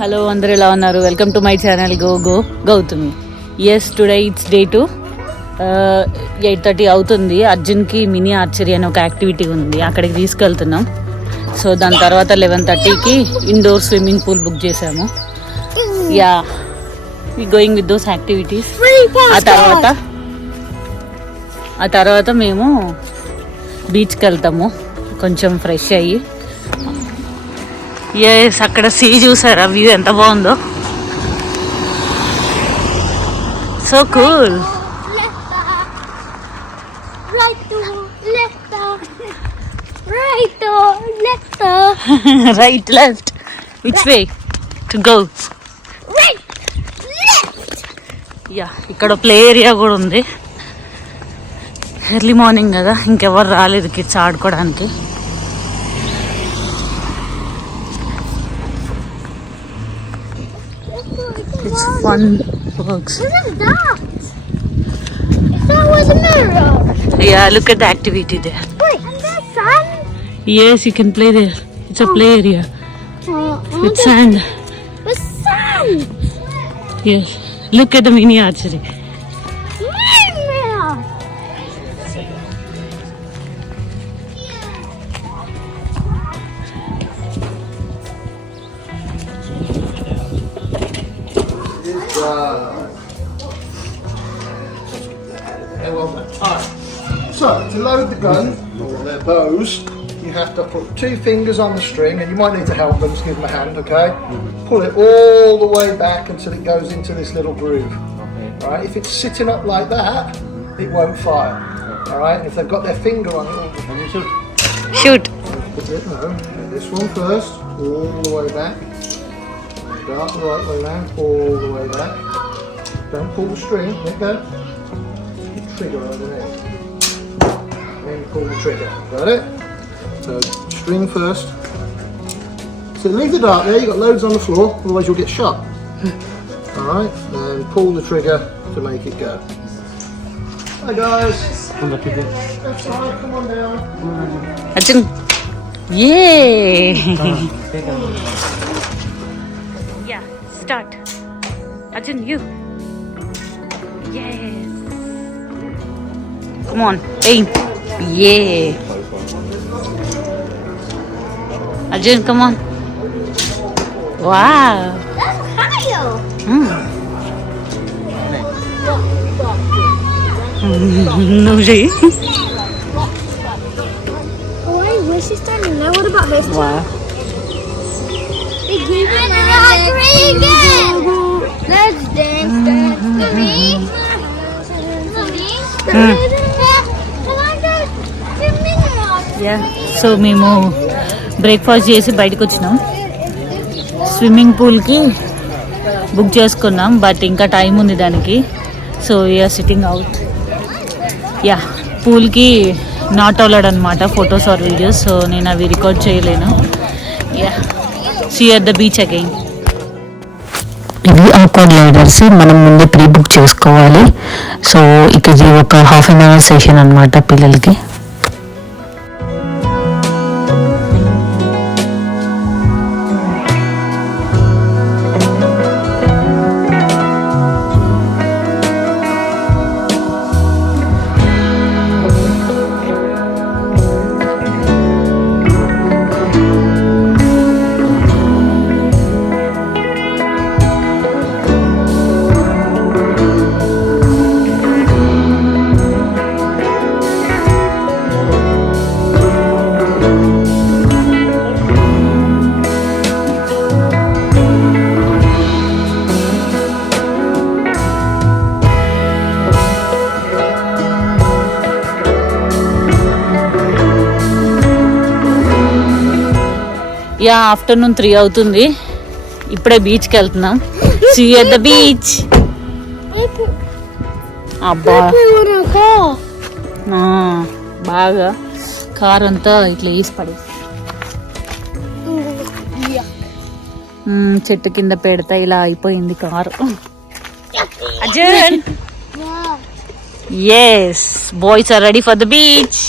హలో అందరూ ఎలా ఉన్నారు? Welcome to my channel Gautami. Yes, today it's day 2. 8:30 అవుతుంది. అర్జున్కి మినీ ఆర్చరీ అనే ఒక యాక్టివిటీ ఉంది, అక్కడికి తీసుకెళ్తున్నాం. సో దాని తర్వాత 11:30కి ఇండోర్ స్విమ్మింగ్ పూల్ బుక్ చేసాము. Yeah, we going with those activities. ఆ తర్వాత మేము బీచ్కి వెళ్తాము కొంచెం ఫ్రెష్ అయ్యి. ఎస్, అక్కడ సీ చూసారా? వ్యూ ఎంత బాగుందో. So cool. Right, left, which way to go? Yeah, ఇక్కడ ప్లే ఏరియా కూడా ఉంది. ఎర్లీ మార్నింగ్ కదా, ఇంకెవరు రాలేదు కిడ్స్ ఆడుకోవడానికి. It's fun works. That was a mirror. Yeah, look at the activity there. Wait, and there's sand? Yes, you can play there. It's a play area with sand. With sand? Yes, look at the mini archery. Mirror. So, to load the gun, or their bows, you have to put 2 fingers on the string, and you might need to help them, just give them a hand, okay? Pull it all the way back until it goes into this little groove. Alright, if it's sitting up like that, it won't fire. Alright, and if they've got their finger on it, Shoot. put it, no, this one first, all the way back. Start the right way round, all the way back. Don't pull the string, let go. Trigger over there. Then pull the trigger. Got it? So string first. So leave the dart there, you've got loads on the floor, otherwise you'll get shot. Alright, then pull the trigger to make it go. Hi guys. That's right, come on down. Arjun. Yay! Yeah, start. Arjun, you. Yes. Come on, aim. Yeah. Arjun, come on. Wow. That's higher. No, really? Oh, I wish he's standing there. What about this? Wow. Let's dance, yeah, so మేము breakfast చేసి బయటకు వచ్చినాం. Swimming పూల్కి book చేసుకున్నాం, but ఇంకా time ఉంది దానికి. So we are sitting out. Yeah, పూల్కి నాట్ అలౌడ్ అనమాట ఫొటోస్ ఆర్ వీడియోస్, సో నేను అవి రికార్డ్ చేయలేను. Yeah, see at the beach again. ఇవి ఆక్వర్డ్ రైడర్స్, మనం ముందే ప్రీ బుక్ చేసుకోవాలి. సో ఇది ఒక హాఫ్ అన్ అవర్ సెషన్ అనమాట పిల్లలకి. యా, ఆఫ్టర్నూన్ 3 అవుతుంది. ఇప్పుడే బీచ్కి వెళ్తున్నాం. See at the beach. అబ్బా, బాగా కార్ అంతా ఇట్లా వేసి పడేసి చెట్టు కింద పెడతా ఇలా అయిపోయింది కారు. Arjun, yes, boys are ready for the beach.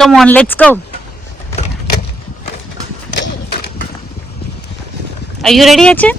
Come on, let's go. Are you ready, Arjun?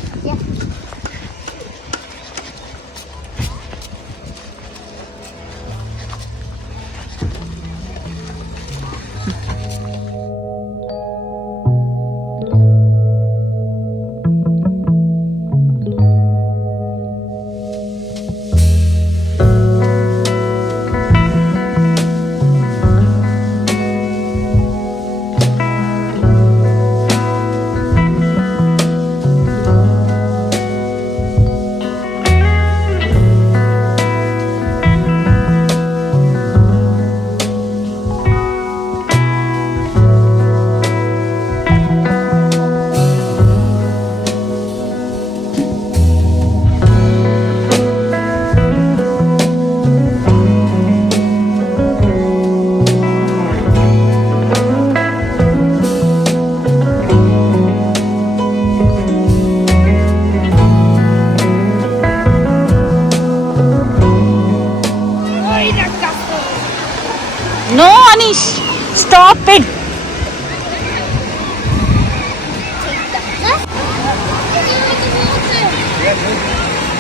Anish, stop it.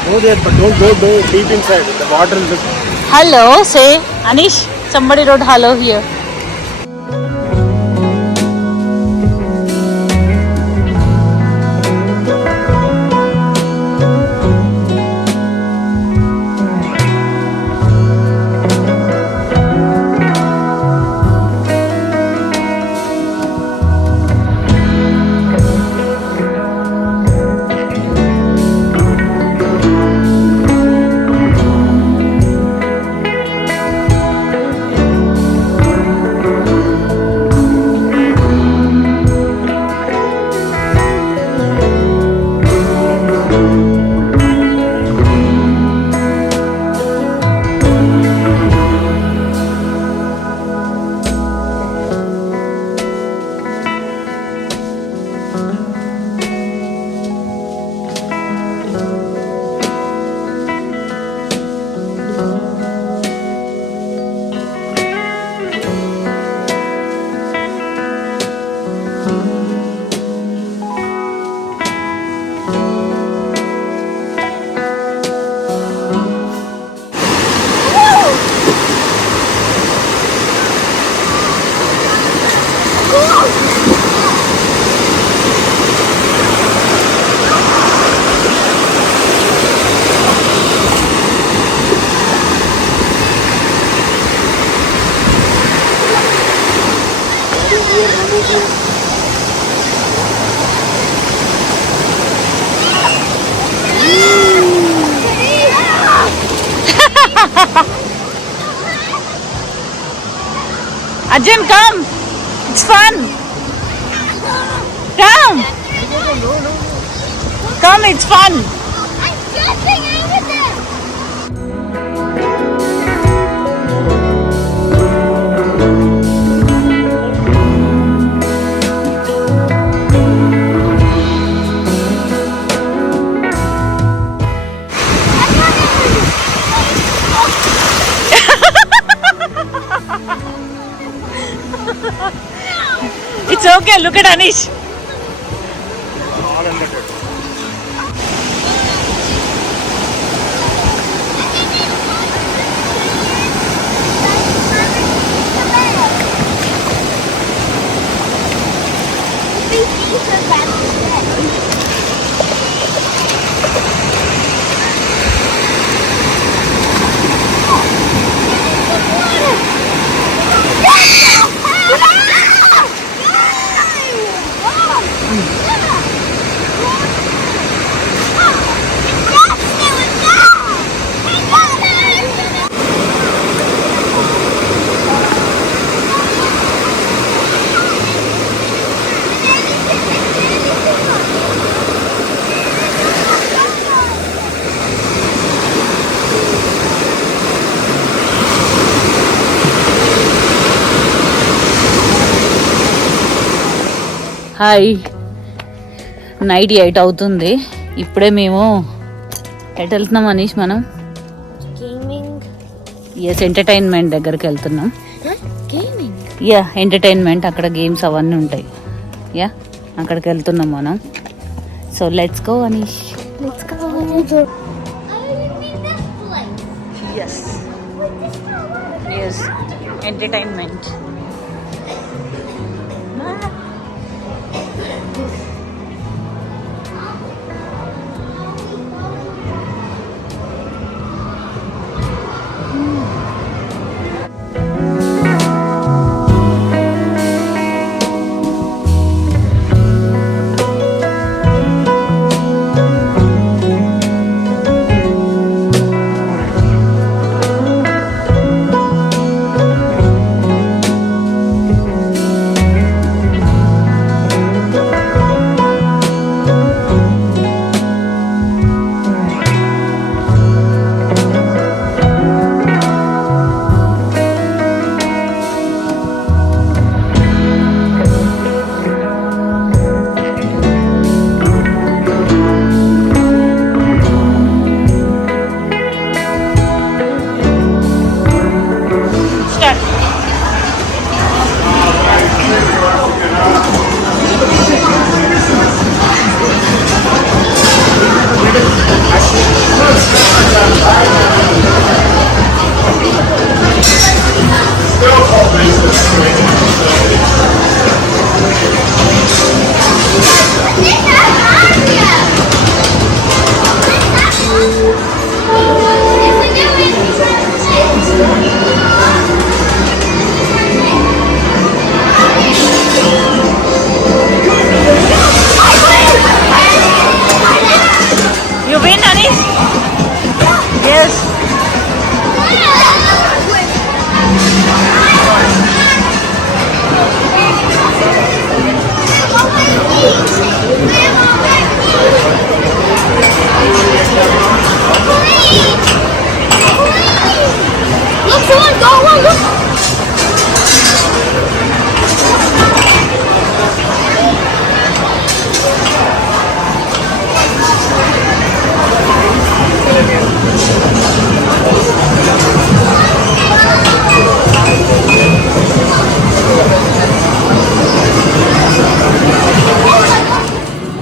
Go there, but don't go deep inside. The water is. Hello, say Anish. Somebody wrote hello here. Arjun, come. It's fun. Come. Come, it's fun. I'm jumping over them. It's okay. Look at Anish. Hi, night 8 అవుతుంది. ఇప్పుడే మేము ఎటు వెళ్తున్నాం అనీష్? మనం yes entertainment దగ్గరికి వెళ్తున్నాం. Yeah entertainment, అక్కడ గేమ్స్ అవన్నీ ఉంటాయి. యా అక్కడికి వెళ్తున్నాం మనం. So let's go Anish, let's go. S S entertainment.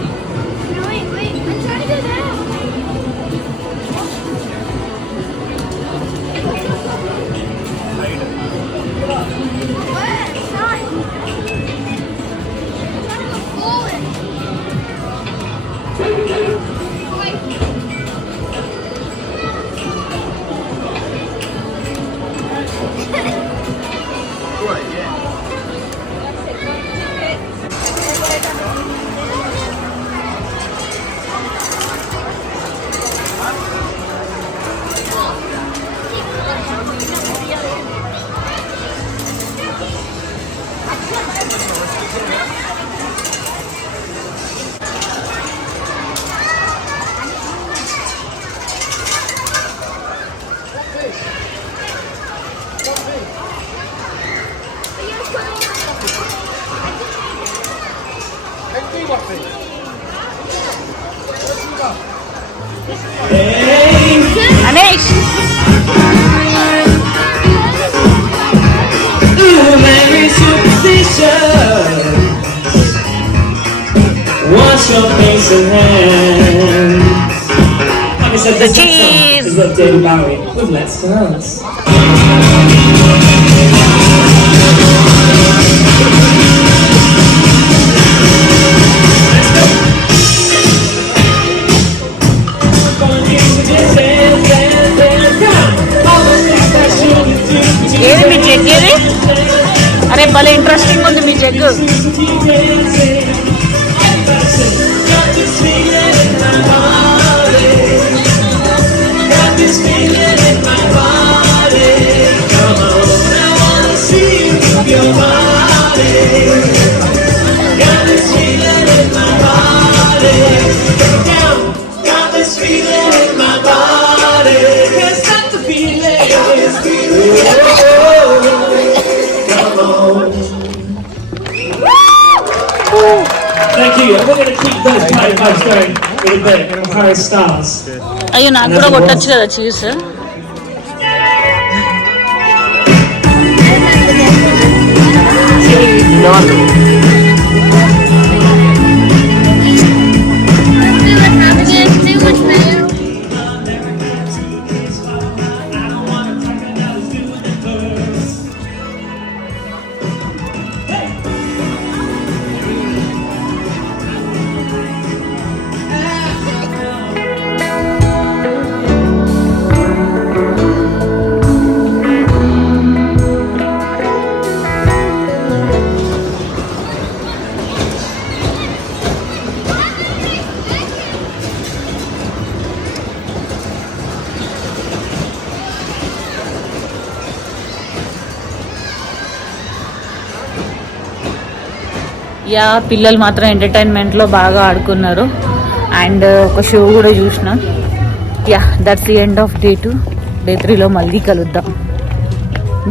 Wait, I'm trying to go down. What? Son. I'm trying to go forward. Anish, Very superstition. Wash your face and hands. Like I said, the this next cheese. song is of David Bowie with Let's Dance. ఏది మీ జగ్ ఏది? అరే భలే ఇంట్రెస్టింగ్ ఉంది మీ jug. Thank you. And we're going to keep those party vibes going with a bit of Harry Styles. అయ్యో నాకు కూడా కొట్టచ్చు కదా cheese. Too much mayo. Yeah పిల్లలు మాత్రం ఎంటర్టైన్మెంట్లో బాగా ఆడుకున్నారు అండ్ ఒక షో కూడా చూసినాం. Yeah that's the end of day 2. Day 3లో మళ్ళీ కలుద్దాం.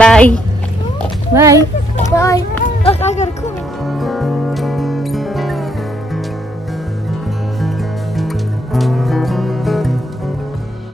Bye bye. Bye. Look, I got a cool.